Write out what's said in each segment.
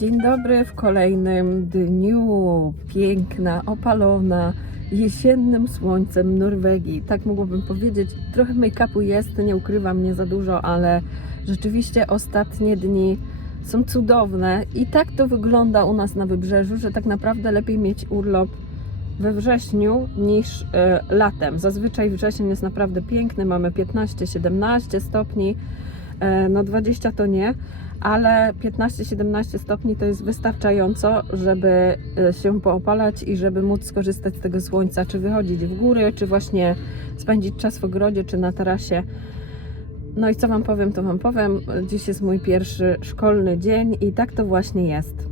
dobry w kolejnym dniu. Piękna, opalona, jesiennym słońcem Norwegii. Tak mogłabym powiedzieć. Trochę make-upu jest, nie ukrywam, nie za dużo, ale rzeczywiście ostatnie dni są cudowne i tak to wygląda u nas na wybrzeżu, że tak naprawdę lepiej mieć urlop we wrześniu niż e, latem. Zazwyczaj wrzesień jest naprawdę piękny, mamy 15-17 stopni, no 20 to nie, ale 15-17 stopni to jest wystarczająco, żeby e, się poopalać i żeby móc skorzystać z tego słońca, czy wychodzić w góry, czy właśnie spędzić czas w ogrodzie, czy na tarasie. No i co Wam powiem, to Wam powiem. Dziś jest mój pierwszy szkolny dzień i tak to właśnie jest.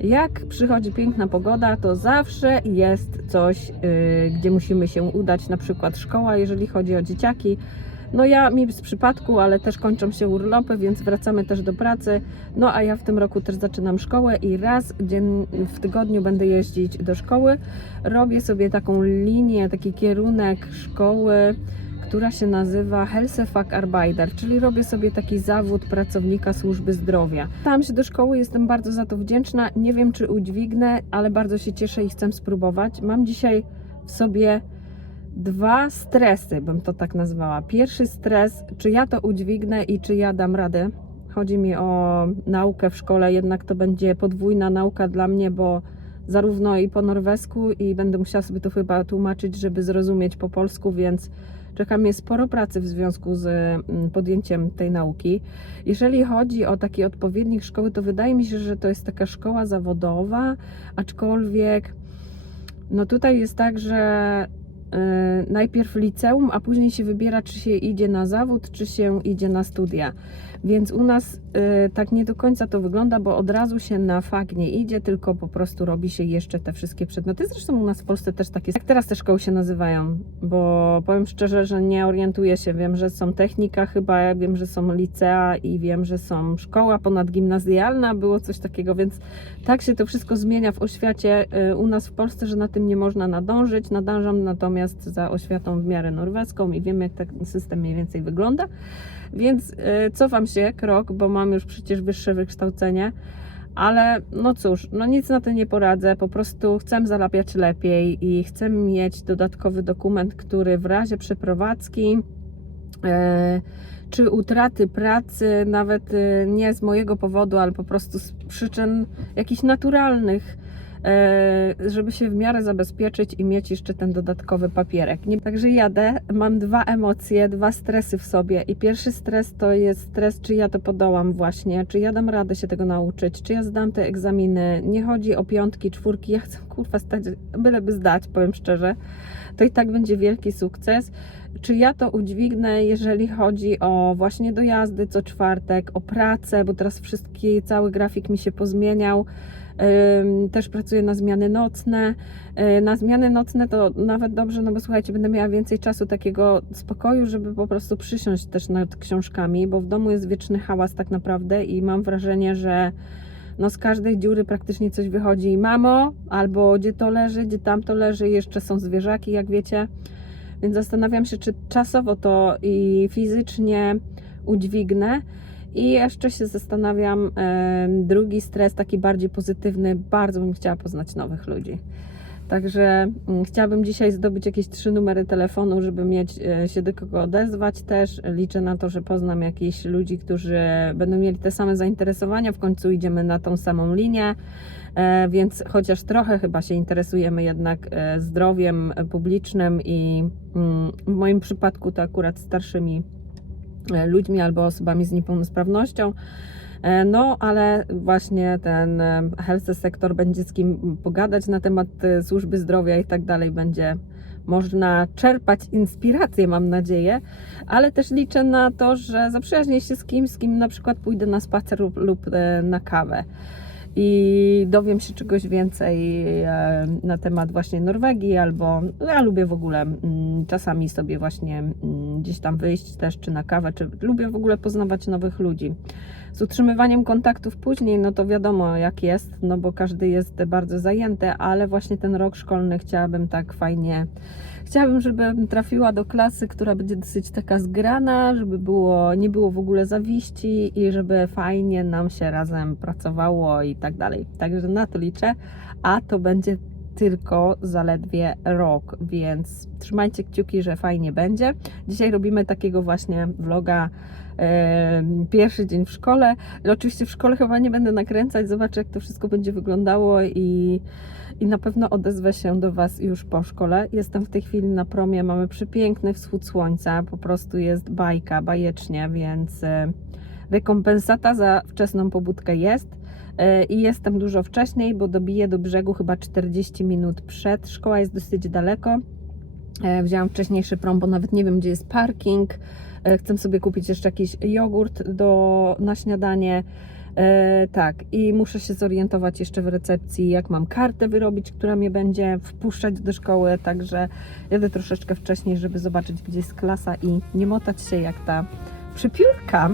Jak przychodzi piękna pogoda, to zawsze jest coś, yy, gdzie musimy się udać, na przykład szkoła, jeżeli chodzi o dzieciaki. No ja mi z przypadku, ale też kończą się urlopy, więc wracamy też do pracy. No a ja w tym roku też zaczynam szkołę i raz w tygodniu będę jeździć do szkoły. Robię sobie taką linię, taki kierunek szkoły, która się nazywa Helsefacharbeiter, czyli robię sobie taki zawód pracownika służby zdrowia. Tam się do szkoły, jestem bardzo za to wdzięczna. Nie wiem, czy udźwignę, ale bardzo się cieszę i chcę spróbować. Mam dzisiaj w sobie dwa stresy, bym to tak nazwała. Pierwszy stres, czy ja to udźwignę i czy ja dam radę. Chodzi mi o naukę w szkole, jednak to będzie podwójna nauka dla mnie, bo zarówno i po norwesku i będę musiała sobie to chyba tłumaczyć, żeby zrozumieć po polsku, więc czeka mnie sporo pracy w związku z mm, podjęciem tej nauki. Jeżeli chodzi o taki odpowiednik szkoły, to wydaje mi się, że to jest taka szkoła zawodowa, aczkolwiek no tutaj jest tak, że najpierw liceum, a później się wybiera, czy się idzie na zawód, czy się idzie na studia. Więc u nas y, tak nie do końca to wygląda, bo od razu się na fak nie idzie, tylko po prostu robi się jeszcze te wszystkie przedmioty. Zresztą u nas w Polsce też tak jest. Jak teraz te szkoły się nazywają? Bo powiem szczerze, że nie orientuję się. Wiem, że są technika chyba, wiem, że są licea i wiem, że są szkoła ponadgimnazjalna, było coś takiego, więc tak się to wszystko zmienia w oświacie y, u nas w Polsce, że na tym nie można nadążyć. Nadążam natomiast za oświatą w miarę norweską i wiem, jak ten system mniej więcej wygląda. Więc y, cofam się krok, bo mam już przecież wyższe wykształcenie, ale no cóż, no nic na to nie poradzę. Po prostu chcę zarabiać lepiej i chcę mieć dodatkowy dokument, który w razie przeprowadzki e, czy utraty pracy, nawet e, nie z mojego powodu, ale po prostu z przyczyn jakichś naturalnych, e, żeby się w miarę zabezpieczyć i mieć jeszcze ten dodatkowy papierek. Także jadę, mam dwa emocje, dwa stresy w sobie i pierwszy stres to jest stres, czy ja to podołam właśnie, czy ja dam radę się tego nauczyć, czy ja zdam te egzaminy. Nie chodzi o piątki, czwórki, ja chcę kurwa stać, byleby zdać, powiem szczerze. To i tak będzie wielki sukces. Czy ja to udźwignę, jeżeli chodzi o właśnie dojazdy co czwartek, o pracę, bo teraz wszystki, cały grafik mi się pozmieniał. Też pracuję na zmiany nocne. Yy, Na zmiany nocne to nawet dobrze, no bo słuchajcie, będę miała więcej czasu takiego spokoju, żeby po prostu przysiąść też nad książkami, bo w domu jest wieczny hałas tak naprawdę i mam wrażenie, że no z każdej dziury praktycznie coś wychodzi. Mamo, albo gdzie to leży, gdzie tam to leży, jeszcze są zwierzaki, jak wiecie. Więc zastanawiam się, czy czasowo to i fizycznie udźwignę. I jeszcze się zastanawiam, drugi stres, taki bardziej pozytywny, bardzo bym chciała poznać nowych ludzi. Także mm, chciałabym dzisiaj zdobyć jakieś trzy numery telefonu, żeby mieć e, się do kogo odezwać też. Liczę na to, że poznam jakichś ludzi, którzy będą mieli te same zainteresowania. W końcu idziemy na tą samą linię, e, więc chociaż trochę chyba się interesujemy jednak e, zdrowiem publicznym i mm, w moim przypadku to akurat starszymi ludźmi albo osobami z niepełnosprawnością. E, No, ale właśnie ten e, health sektor będzie z kim pogadać na temat e, służby zdrowia i tak dalej. Będzie można czerpać inspirację, mam nadzieję, ale też liczę na to, że zaprzyjaźnię się z kimś, z kim na przykład pójdę na spacer lub, lub na kawę i dowiem się czegoś więcej na temat właśnie Norwegii, albo no ja lubię w ogóle mm, czasami sobie właśnie mm, gdzieś tam wyjść też, czy na kawę, czy lubię w ogóle poznawać nowych ludzi. Z utrzymywaniem kontaktów później, no to wiadomo jak jest, no bo każdy jest bardzo zajęty, ale właśnie ten rok szkolny chciałabym tak fajnie. Chciałabym, żebym trafiła do klasy, która będzie dosyć taka zgrana, żeby było, nie było w ogóle zawiści i żeby fajnie nam się razem pracowało i tak dalej. Także na to liczę, a to będzie tylko zaledwie rok, więc trzymajcie kciuki, że fajnie będzie. Dzisiaj robimy takiego właśnie vloga pierwszy dzień w szkole. Oczywiście w szkole chyba nie będę nakręcać, zobaczę jak to wszystko będzie wyglądało i, i na pewno odezwę się do Was już po szkole. Jestem w tej chwili na promie, mamy przepiękny wschód słońca, po prostu jest bajka, bajecznie, więc e, rekompensata za wczesną pobudkę jest. E, I jestem dużo wcześniej, bo dobiję do brzegu chyba 40 minut przed. Szkoła jest dosyć daleko. E, Wzięłam wcześniejszy prom, bo nawet nie wiem, gdzie jest parking. E, Chcę sobie kupić jeszcze jakiś jogurt do, na śniadanie. E, tak, i muszę się zorientować jeszcze w recepcji, jak mam kartę wyrobić, która mnie będzie wpuszczać do szkoły. Także jadę troszeczkę wcześniej, żeby zobaczyć, gdzie jest klasa i nie motać się jak ta przypiórka.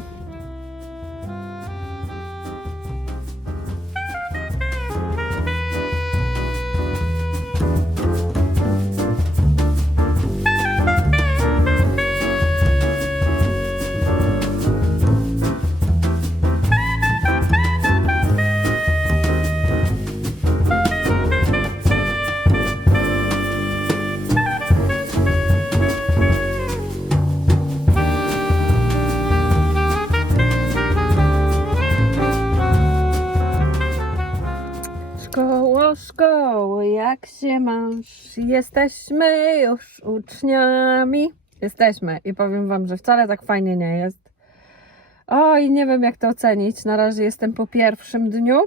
Jesteśmy już uczniami. Jesteśmy i powiem Wam, że wcale tak fajnie nie jest. Oj, nie wiem jak to ocenić. Na razie jestem po pierwszym dniu.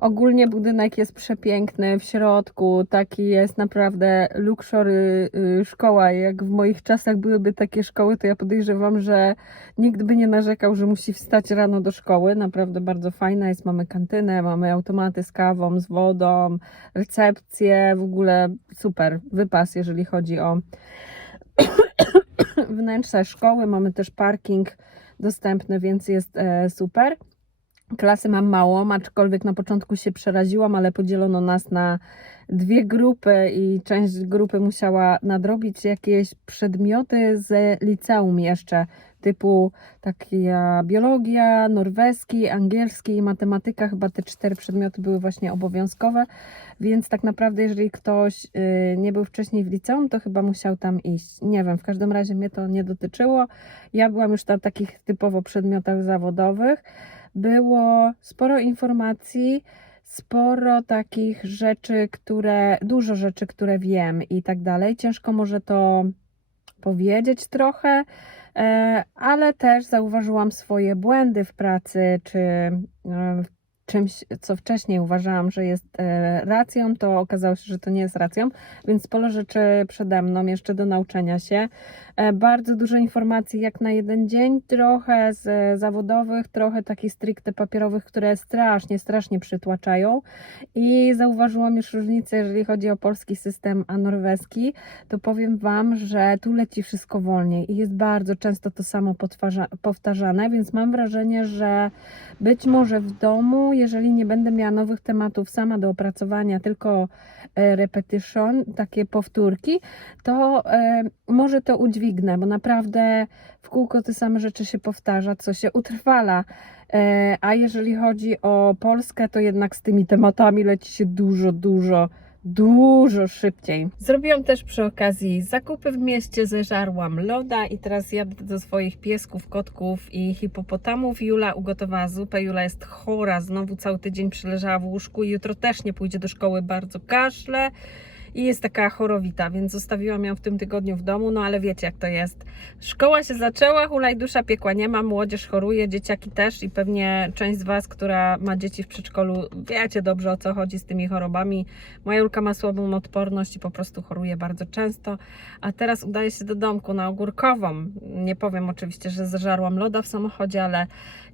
Ogólnie budynek jest przepiękny w środku, taki jest naprawdę luxury y, szkoła. Jak w moich czasach byłyby takie szkoły, to ja podejrzewam, że nikt by nie narzekał, że musi wstać rano do szkoły. Naprawdę bardzo fajna jest. Mamy kantynę, mamy automaty z kawą, z wodą, recepcję, w ogóle super wypas, jeżeli chodzi o wnętrze szkoły. Mamy też parking dostępny, więc jest e, super. Klasy mam mało, aczkolwiek na początku się przeraziłam, ale podzielono nas na dwie grupy i część grupy musiała nadrobić jakieś przedmioty z liceum jeszcze, typu taka biologia, norweski, angielski i matematyka. Chyba te cztery przedmioty były właśnie obowiązkowe, więc tak naprawdę jeżeli ktoś y, nie był wcześniej w liceum, to chyba musiał tam iść. Nie wiem, w każdym razie mnie to nie dotyczyło. Ja byłam już na takich typowo przedmiotach zawodowych było sporo informacji, sporo takich rzeczy, które, dużo rzeczy, które wiem i tak dalej. Ciężko może to powiedzieć trochę, e, ale też zauważyłam swoje błędy w pracy, czy e, czymś, co wcześniej uważałam, że jest e, racją, to okazało się, że to nie jest racją, więc sporo rzeczy przede mną jeszcze do nauczenia się. E, Bardzo dużo informacji jak na jeden dzień, trochę z e, zawodowych, trochę takich stricte papierowych, które strasznie, strasznie przytłaczają. I zauważyłam już różnicę, jeżeli chodzi o polski system, a norweski, to powiem Wam, że tu leci wszystko wolniej i jest bardzo często to samo powtarzane, więc mam wrażenie, że być może w domu, jeżeli nie będę miała nowych tematów sama do opracowania, tylko e, repetition, takie powtórki, to e, może to udźwignę, bo naprawdę w kółko te same rzeczy się powtarza, co się utrwala. E, a jeżeli chodzi o Polskę, to jednak z tymi tematami leci się dużo, dużo, dużo szybciej. Zrobiłam też przy okazji zakupy w mieście, zeżarłam loda i teraz jadę do swoich piesków, kotków i hipopotamów. Jula ugotowała zupę, Jula jest chora, znowu cały tydzień przeleżała w łóżku i jutro też nie pójdzie do szkoły, bardzo kaszle i jest taka chorowita, więc zostawiłam ją w tym tygodniu w domu, no ale wiecie jak to jest. Szkoła się zaczęła, hulaj dusza, piekła nie ma, młodzież choruje, dzieciaki też i pewnie część z Was, która ma dzieci w przedszkolu, wiecie dobrze o co chodzi z tymi chorobami. Moja Julka ma słabą odporność i po prostu choruje bardzo często, a teraz udaje się do domku na ogórkową. Nie powiem oczywiście, że zażarłam loda w samochodzie, ale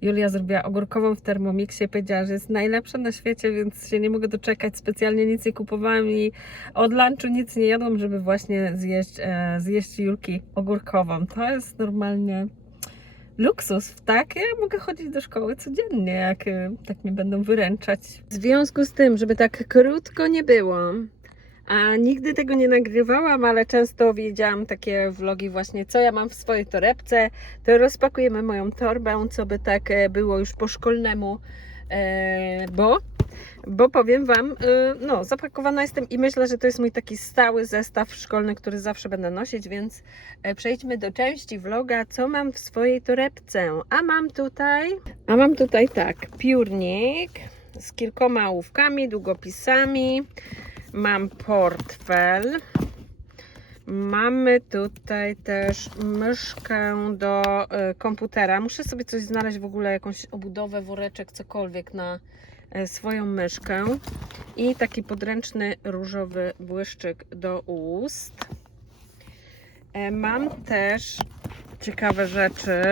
Julia zrobiła ogórkową w Thermomixie i powiedziała, że jest najlepsza na świecie, więc się nie mogę doczekać. Specjalnie nic nie kupowałam i od lunchu nic nie jadłam, żeby właśnie zjeść, e, zjeść Julki ogórkową. To jest normalnie luksus, tak? Ja mogę chodzić do szkoły codziennie, jak e, tak mnie będą wyręczać. W związku z tym, żeby tak krótko nie było, a nigdy tego nie nagrywałam, ale często wiedziałam takie vlogi właśnie, co ja mam w swojej torebce, to rozpakujemy moją torbę, co by tak e, było już po szkolnemu, e, bo bo powiem Wam, y, no, zapakowana jestem i myślę, że to jest mój taki stały zestaw szkolny, który zawsze będę nosić, więc e, przejdźmy do części vloga, co mam w swojej torebce. A mam tutaj, a mam tutaj tak, piórnik z kilkoma ołówkami, długopisami, mam portfel, Mamy tutaj też myszkę do y, komputera. Muszę sobie coś znaleźć w ogóle, jakąś obudowę, woreczek, cokolwiek na y, swoją myszkę. I taki podręczny różowy błyszczyk do ust. E, Mam też ciekawe rzeczy.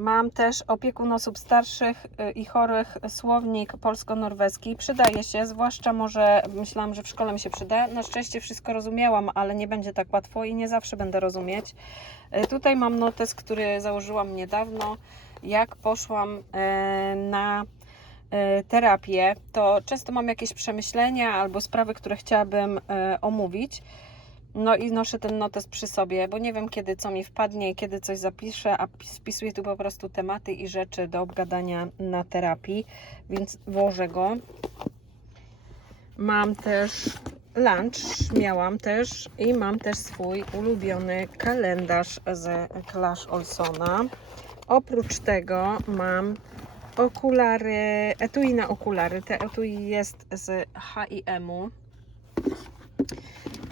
Mam też opiekun osób starszych y, i chorych słownik polsko-norweski. Przydaje się, zwłaszcza może myślałam, że w szkole mi się przyda. Na szczęście wszystko rozumiałam, ale nie będzie tak łatwo i nie zawsze będę rozumieć. Y, Tutaj mam notes, który założyłam niedawno. Jak poszłam e, na terapię, to często mam jakieś przemyślenia albo sprawy, które chciałabym omówić. No i noszę ten notes przy sobie, bo nie wiem kiedy co mi wpadnie, kiedy coś zapiszę, a pi- spisuję tu po prostu tematy i rzeczy do obgadania na terapii, więc włożę go. Mam też lunch, miałam też i mam też swój ulubiony kalendarz z Clash Olsona. Oprócz tego mam okulary, etui na okulary. Te etui jest z H&M-u.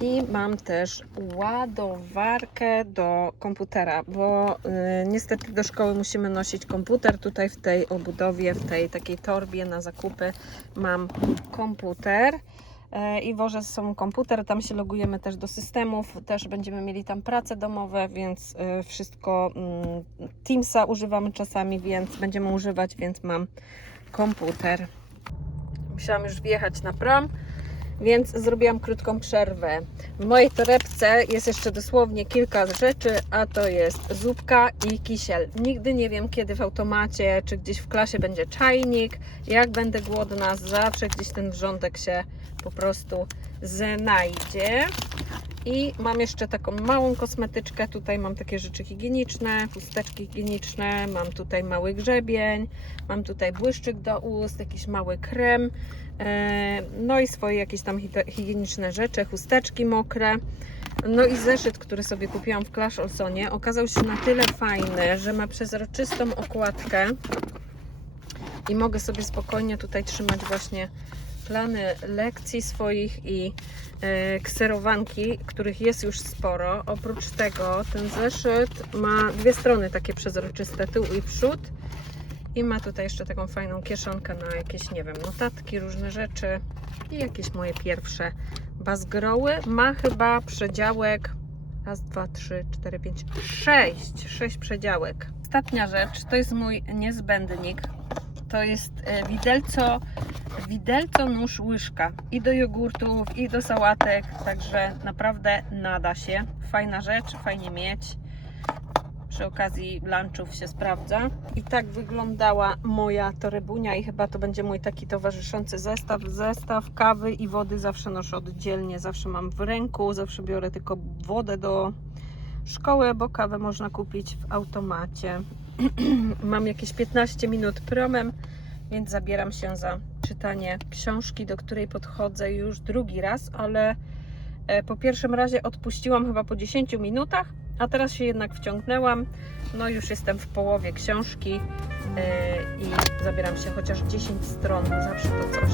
I mam też ładowarkę do komputera, bo y, niestety do szkoły musimy nosić komputer. Tutaj w tej obudowie, w tej takiej torbie na zakupy mam komputer. e, I wożę ze sobą komputer, tam się logujemy też do systemów, też będziemy mieli tam prace domowe, więc y, wszystko mm, Teamsa używamy czasami, więc będziemy używać, więc mam komputer. Musiałam już wjechać na prom więc zrobiłam krótką przerwę. W mojej torebce jest jeszcze dosłownie kilka rzeczy, a to jest zupka i kisiel. Nigdy nie wiem, kiedy w automacie czy gdzieś w klasie będzie czajnik. Jak będę głodna, zawsze gdzieś ten wrzątek się po prostu znajdzie. I mam jeszcze taką małą kosmetyczkę. Tutaj mam takie rzeczy higieniczne, chusteczki higieniczne, mam tutaj mały grzebień, mam tutaj błyszczyk do ust, jakiś mały krem. E, No i swoje jakieś tam hi- higieniczne rzeczy, chusteczki mokre. No i zeszyt, który sobie kupiłam w Clash Olsonie, okazał się na tyle fajny, że ma przezroczystą okładkę i mogę sobie spokojnie tutaj trzymać właśnie plany lekcji swoich i e, kserowanki, których jest już sporo. Oprócz tego ten zeszyt ma dwie strony takie przezroczyste, tył i przód. I ma tutaj jeszcze taką fajną kieszonkę na jakieś, nie wiem, notatki, różne rzeczy i jakieś moje pierwsze bazgroły. Ma chyba przedziałek raz, dwa, trzy, cztery, pięć, sześć, sześć przedziałek. Ostatnia rzecz to jest mój niezbędnik. To jest e, widelco, widelco nóż łyżka i do jogurtów, i do sałatek, także naprawdę nada się. Fajna rzecz, fajnie mieć przy okazji lunchów się sprawdza. I tak wyglądała moja torebunia i chyba to będzie mój taki towarzyszący zestaw. Zestaw kawy i wody zawsze noszę oddzielnie, zawsze mam w ręku, zawsze biorę tylko wodę do szkoły, bo kawę można kupić w automacie. mam jakieś 15 minut promem, więc zabieram się za czytanie książki, do której podchodzę już drugi raz, ale e, po pierwszym razie odpuściłam chyba po 10 minutach, a teraz się jednak wciągnęłam. No już jestem w połowie książki yy, i zabieram się chociaż 10 stron, zawsze to coś.